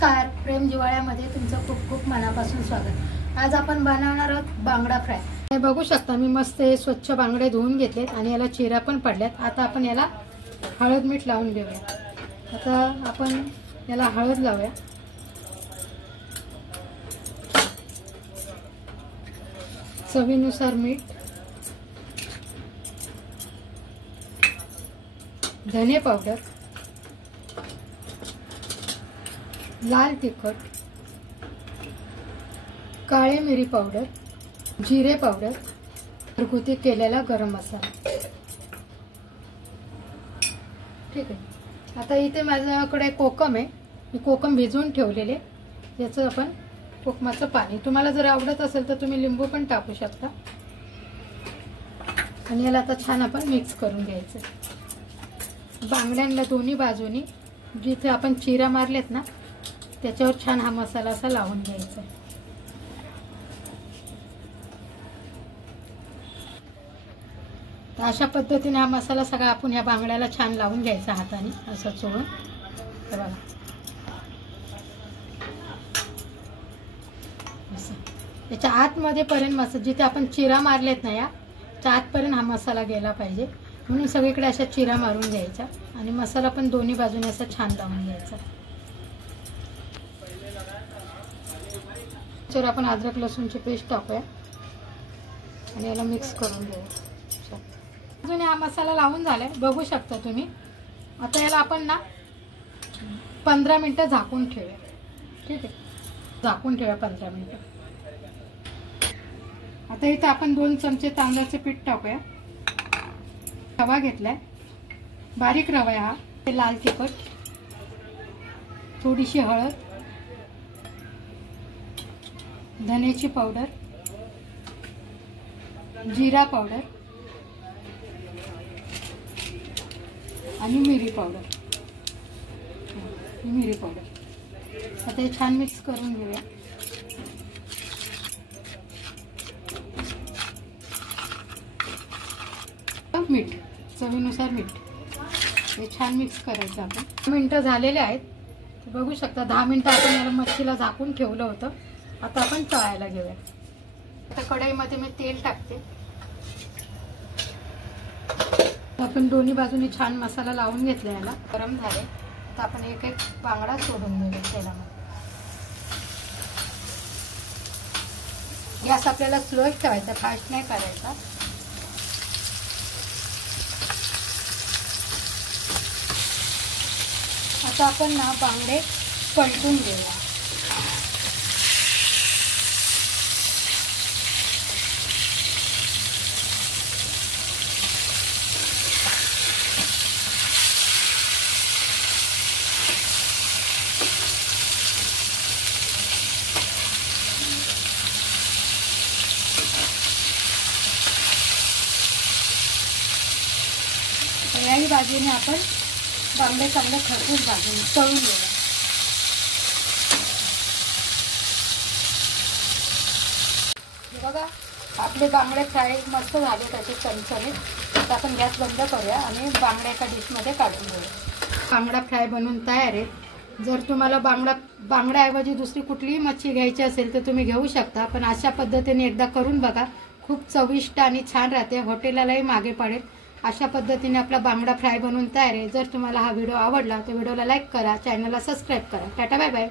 नमस्कार, प्रेम जिवाळ्यामध्ये तुमचं खूप खूप मनापासून स्वागत। आज आपण बनवणार आहोत बांगडा फ्राय। हे बघू शकता मी मस्त हे स्वच्छ बांगडे धुवून घेतलेत आणि याला चिरा पण पडल्यात। आता आपण याला हळद मीठ लावून घेऊया। आता आपण याला हळद लावूया। चवीनुसार मीठ, धने पावडर, लाल तिखट, काळे मिरी पावडर, जिरे पावडर, घरगुती केलेला गरम मसाला। ठीक आहे। आता इथे माझ्याकडे कोकम आहे, मी कोकम भिजवून ठेवलेले। याचं आपण कोकमाचं पाणी, तुम्हाला जर आवडत असेल तर तुम्ही लिंबू पण टाकू शकता। आणि याला आता छान आपण मिक्स करून घ्यायचं। बांगड्यांना दोन्ही बाजूनी जिथे आपण चिरा मारलेत ना त्याच्यावर छान हा मसाला असा लावून घ्यायचा। तर अशा पद्धतीने हा मसाला सगळा आपण ह्या बांगड्याला छान लावून घ्यायचा हाताने असं चोळून। बघा असं याच्या आतमध्ये पर्यंत मसाला जिथे आपण चिरा मारलेत ना याच्या आतपर्यंत हा मसाला गेला पाहिजे, म्हणून सगळीकडे अशा चिरा मारून घ्यायचा आणि मसाला पण दोन्ही बाजूने असा छान लावून घ्यायचा। तर आपण अद्रक लसूणची पेस्ट टाकूया आणि याला मिक्स करून घेऊया। अजून हा मसाला लावून झालाय, बघू शकता तुम्ही। आता याला आपण ना 15 मिनिटं झाकून ठेवूया। ठीक आहे, झाकून ठेवूया 15 मिनिटं। आता इथे आपण 2 चमचे तांदळाचे पीठ टाकूया। रवा घेतलाय, बारीक रवा आहे हा। लाल तिखट, थोडीशी हळद, धनेची पावडर, जिरा पावडर आणि मिरी पावडर। आता हे छान मिक्स करून घेऊया। मीठ, चवीनुसार मीठ, हे छान मिक्स करायचं आपण। 10 मिनिटं झालेले आहेत, बघू शकता। 10 मिनिटं आपण याला मच्छीला झाकून ठेवलं होतं। आता आपण तळायला घेऊया। आता कढईमध्ये मी तेल टाकते। आपण दोन्ही बाजूनी छान मसाला लावून घेतला, याला गरम झाले। तर आपण एक एक बांगडा सोडून घेऊया तेलामध्ये। गॅस आपल्याला स्लो ठेवायचा, फास्ट नाही करायचा। आता आपण ना बांगडे पलटून घेऊया। याही बाजूने आपण बांगडे चांगले खरपूस भाजून तळून घेऊया। बघा आपले बांगडे फ्राय मस्त झाले, त्याचे चमचमीत। आता आपण गॅस बंद करूया आणि बांगड्या एका डिशमध्ये काढून घेऊया। बांगडा फ्राय बनवून तयार आहे। जर तुम्हाला बांगड्याऐवजी दुसरी कुठलीही मच्छी घ्यायची असेल तर तुम्ही घेऊ शकता, पण अशा पद्धतीने एकदा करून बघा, खूप चविष्ट आणि छान राहते, हॉटेलालाही मागे पडेल। अशा पद्धतीने आपला बांगडा फ्राय बनवून तयार आहे। जर तुम्हाला हा व्हिडिओ आवडला तर व्हिडिओला लाईक करा, चॅनलला सबस्क्राईब करा। Tata bye bye.